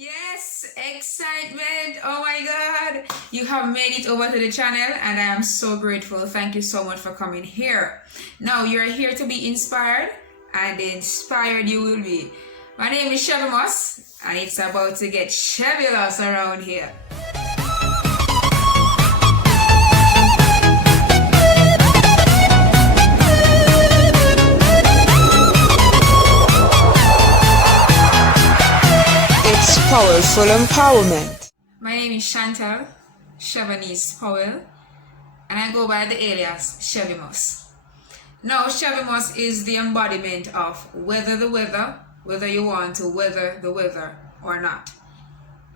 Yes, excitement. Oh my God. You have made it over to the channel and I am so grateful. Thank you so much for coming here. Now you're here to be inspired and inspired you will be. My name is Chevy Moss and it's about to get Chevylous around here. It's Powellful Empowerment. My name is Chantal Chevanese Powell and I go by the alias Chevy Moss. Now Chevy Moss is the embodiment of weather the weather, whether you want to weather the weather or not.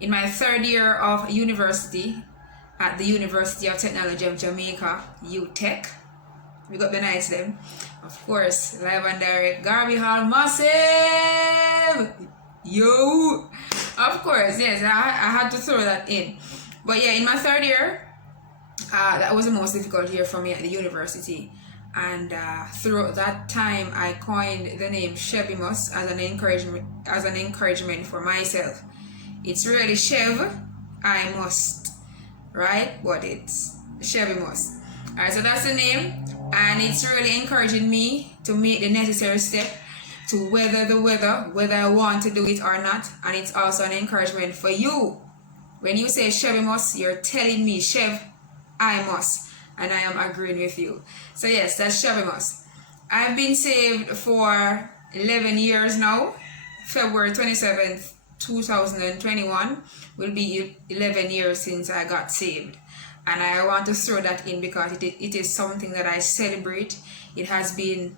In my third year of university at the University of Technology of Jamaica, UTech, we got the nice them. Of course, live and direct, Garvey Hall Massive! Yo! Of course, yes, I had to throw that in. But yeah, in my third year, that was the most difficult year for me at the university. And throughout that time, I coined the name Chevy Moss as an encouragement for myself. It's really Chev, I must, right? But it's Chevy Moss. Alright, so that's the name. And it's really encouraging me to make the necessary step to weather the weather, whether I want to do it or not. And it's also an encouragement for you. When you say Chevy Moss, you're telling me, Chev, I must. And I am agreeing with you. So yes, that's Chevy Moss. I've been saved for 11 years now. February 27th, 2021 will be 11 years since I got saved. And I want to throw that in because it is something that I celebrate. It has been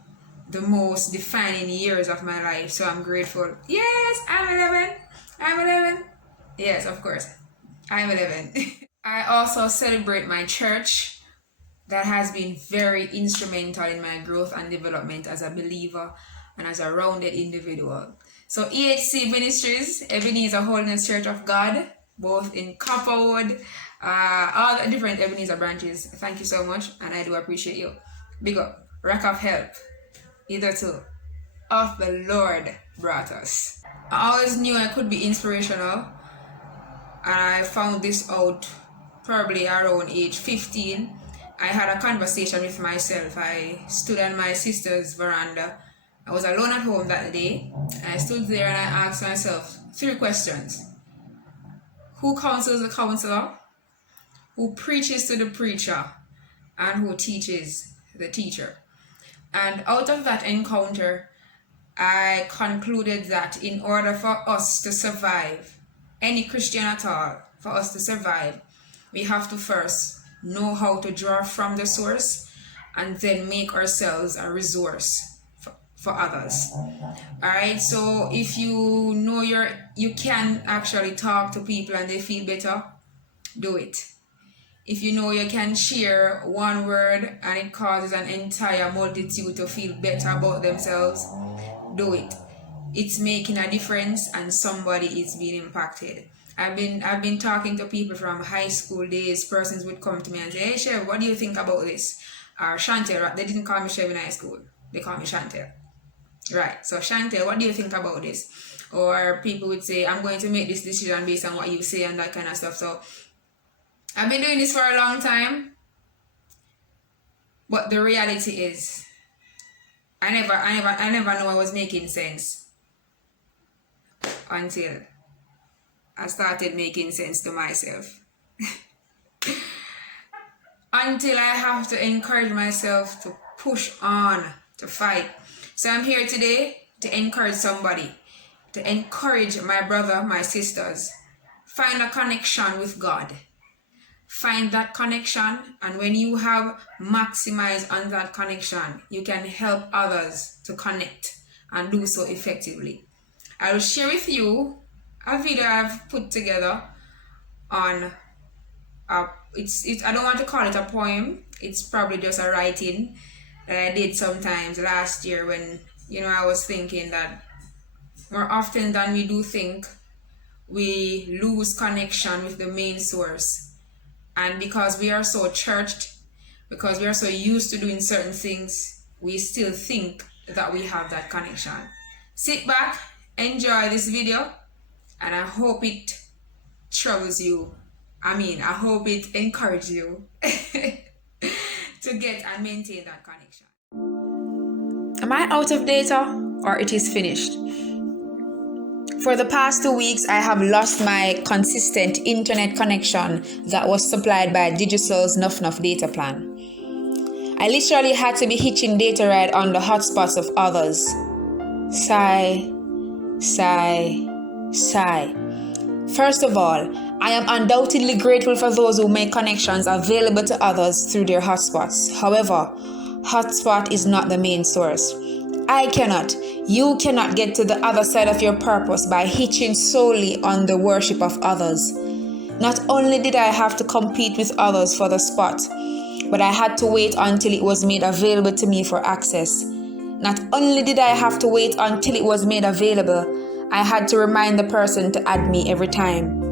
the most defining years of my life, so I'm grateful. Yes, I'm 11. I'm 11. Yes, of course, I'm 11. I also celebrate my church that has been very instrumental in my growth and development as a believer and as a rounded individual. So EHC Ministries, Ebenezer Holiness Church of God, both in Copperwood, all the different Ebenezer branches. Thank you so much, and I do appreciate you. Big up. Rock of help. Either two. Of the Lord brought us. I always knew I could be inspirational, and I found this out probably around age 15. I had a conversation with myself. I stood on my sister's veranda. I was alone at home that day. I stood there and I asked myself 3 questions. Who counsels the counselor? Who preaches to the preacher? And who teaches the teacher? And out of that encounter, I concluded that in order for us to survive, any Christian at all, for us to survive, we have to first know how to draw from the source and then make ourselves a resource for others. Alright, so if you know you can actually talk to people and they feel better, do it. If you know you can share one word and it causes an entire multitude to feel better about themselves, do it. It's making a difference and somebody is being impacted. I've been talking to people from high school days. Persons would come to me and say, hey Chev, what do you think about this? Or Chantel, they didn't call me Chev in high school. They call me Chantel. Right, so Chantel, what do you think about this? Or people would say, I'm going to make this decision based on what you say and that kind of stuff. So I've been doing this for a long time, but the reality is, I never knew I was making sense until I started making sense to myself. Until I have to encourage myself to push on, to fight. So I'm here today to encourage somebody, to encourage my brother, my sisters. Find a connection with God. Find that connection, and when you have maximized on that connection, you can help others to connect and do so effectively. I will share with you a video I've put together on I don't want to call it a poem. It's probably just a writing that I did sometimes last year when I was thinking that more often than we do think, we lose connection with the main source. And because we are so churched, because we are so used to doing certain things, we still think that we have that connection. Sit back, enjoy this video, And I hope it troubles you. I hope it encourages you to get and maintain that connection. Am I out of data or it is finished? For the past 2 weeks, I have lost my consistent internet connection that was supplied by Digicel's Nuff Nuff data plan. I literally had to be hitching data ride on the hotspots of others. Sigh, sigh, sigh. First of all, I am undoubtedly grateful for those who make connections available to others through their hotspots. However, hotspot is not the main source. You cannot get to the other side of your purpose by hitching solely on the worship of others. Not only did I have to compete with others for the spot, but I had to wait until it was made available to me for access. Not only did I have to wait until it was made available, I had to remind the person to add me every time.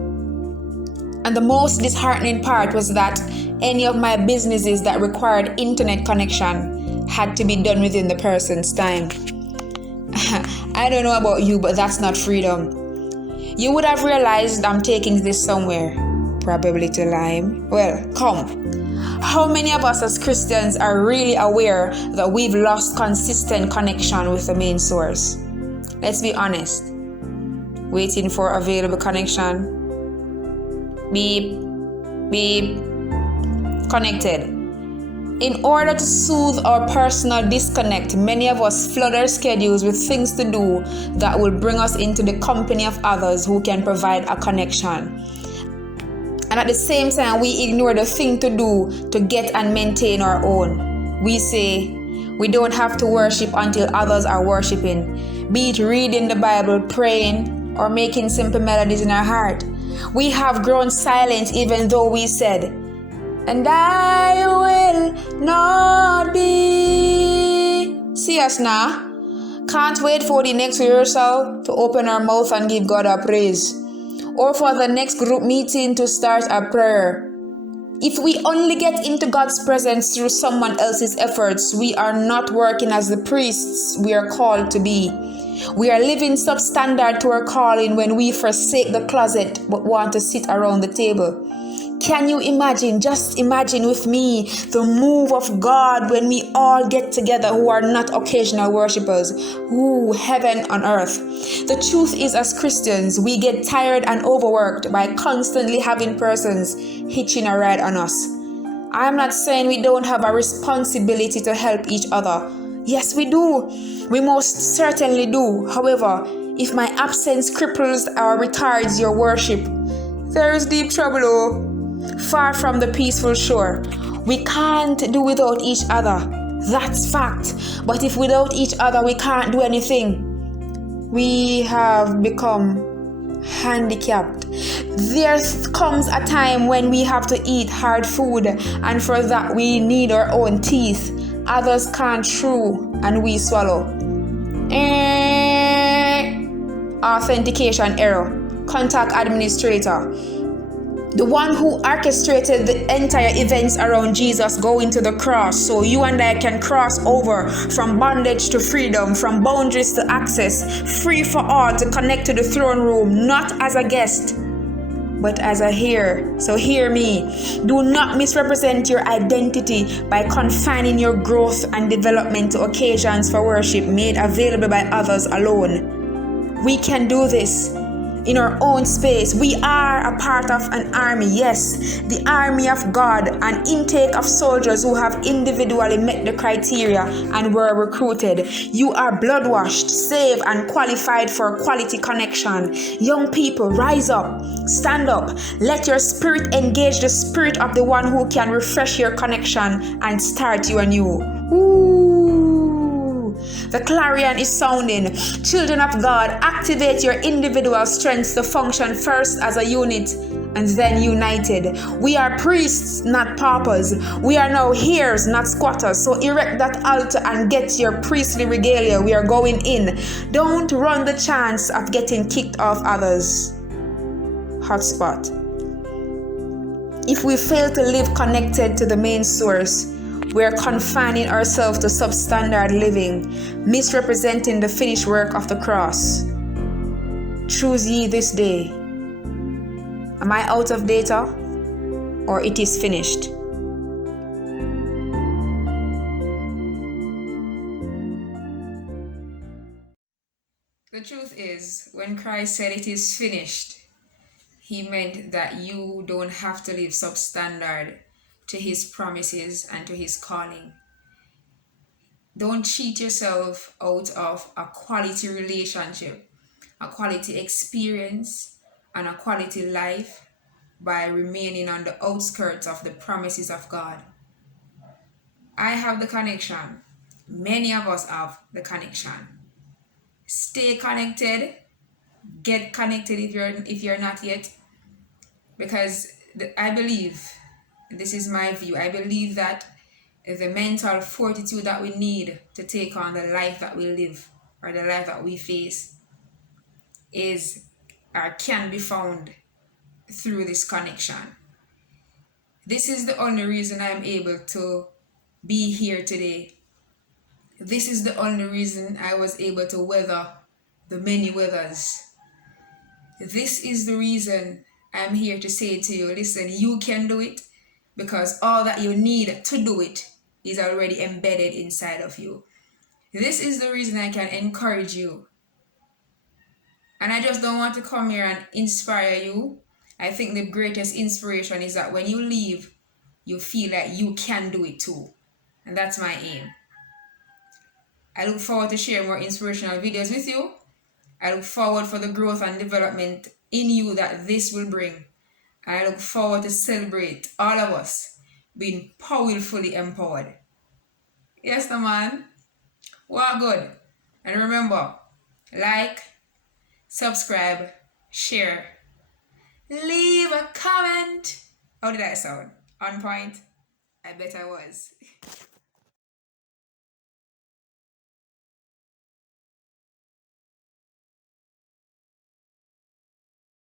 And the most disheartening part was that any of my businesses that required internet connection had to be done within the person's time. I don't know about you, but that's not freedom. You would have realized I'm taking this somewhere, probably to Lyme. Well, come. How many of us as Christians are really aware that we've lost consistent connection with the main source? Let's be honest. Waiting for available connection. Beep, beep, connected. In order to soothe our personal disconnect, many of us flood our schedules with things to do that will bring us into the company of others who can provide a connection. And at the same time, we ignore the thing to do to get and maintain our own. We say we don't have to worship until others are worshiping, be it reading the Bible, praying, or making simple melodies in our heart. We have grown silent even though we said, "And I will not be." See us now. Can't wait for the next rehearsal to open our mouth and give God a praise, or for the next group meeting to start a prayer. If we only get into God's presence through someone else's efforts, we are not working as the priests we are called to be. We are living substandard to our calling when we forsake the closet but want to sit around the table. Can you imagine, just imagine with me, the move of God when we all get together who are not occasional worshippers? Ooh, heaven on earth. The truth is, as Christians, we get tired and overworked by constantly having persons hitching a ride on us. I'm not saying we don't have a responsibility to help each other. Yes, we do. We most certainly do. However, if my absence cripples or retards your worship, there is deep trouble, far from the peaceful shore. We can't do without each other. That's fact. But if without each other we can't do anything, we have become handicapped. There comes a time when we have to eat hard food, and for that we need our own teeth. Others can't chew and we swallow. Authentication error. Contact administrator. The one who orchestrated the entire events around Jesus going to the cross, so you and I can cross over from bondage to freedom, from boundaries to access, free for all to connect to the throne room, not as a guest, but as a heir. So hear me. Do not misrepresent your identity by confining your growth and development to occasions for worship made available by others alone. We can do this in our own space. We are a part of an army, yes, the army of God, an intake of soldiers who have individually met the criteria and were recruited. You are blood washed, saved, and qualified for quality connection. Young people, rise up, stand up, let your spirit engage the spirit of the one who can refresh your connection and start you anew. The clarion is sounding. Children of God, activate your individual strengths to function first as a unit and then united. We are priests, not paupers. We are now heirs, not squatters. So erect that altar and get your priestly regalia. We are going in. Don't run the chance of getting kicked off others. Hotspot. If we fail to live connected to the main source, we are confining ourselves to substandard living, misrepresenting the finished work of the cross. Choose ye this day. Am I out of data, or it is finished? The truth is, when Christ said it is finished, he meant that you don't have to live substandard to his promises and to his calling. Don't cheat yourself out of a quality relationship, a quality experience, and a quality life by remaining on the outskirts of the promises of God. I have the connection. Many of us have the connection. Stay connected. Get connected if you're not yet, because I believe, this is my view, I believe that the mental fortitude that we need to take on the life that we live or the life that we face is or can be found through this connection. This is the only reason I'm able to be here today. This is the only reason I was able to weather the many weathers. This is the reason I'm here to say to you, listen, you can do it, because all that you need to do it is already embedded inside of you. This is the reason I can encourage you. And I just don't want to come here and inspire you. I think the greatest inspiration is that when you leave, you feel like you can do it too. And that's my aim. I look forward to sharing more inspirational videos with you. I look forward for the growth and development in you that this will bring. And I look forward to celebrate all of us being powerfully empowered. Yes, the man. Well, good. And remember, like, subscribe, share, leave a comment. How did I sound? On point? I bet I was.